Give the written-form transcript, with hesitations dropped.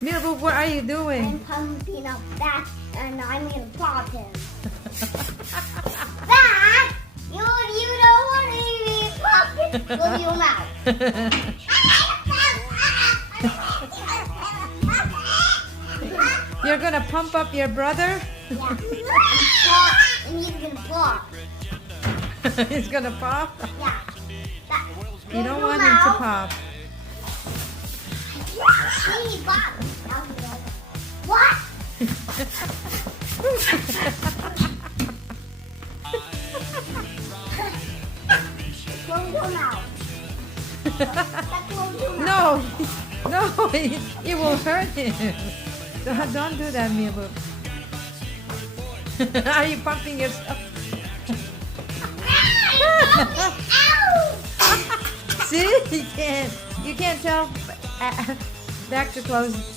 Mila, what are you I'm doing? pumping up that, and I'm gonna pop him. That you don't want to be popping with your mouth. You're gonna pump up your brother? Yeah. And he's gonna pop. He's gonna pop? Yeah. That, You don't want him to pop. He popped. Now he goes, what? Close your mouth. Close your mouth. No, no, it will hurt him. Don't do that, Mila. Are you pumping yourself? Ow! See, you can't tell. Back to close.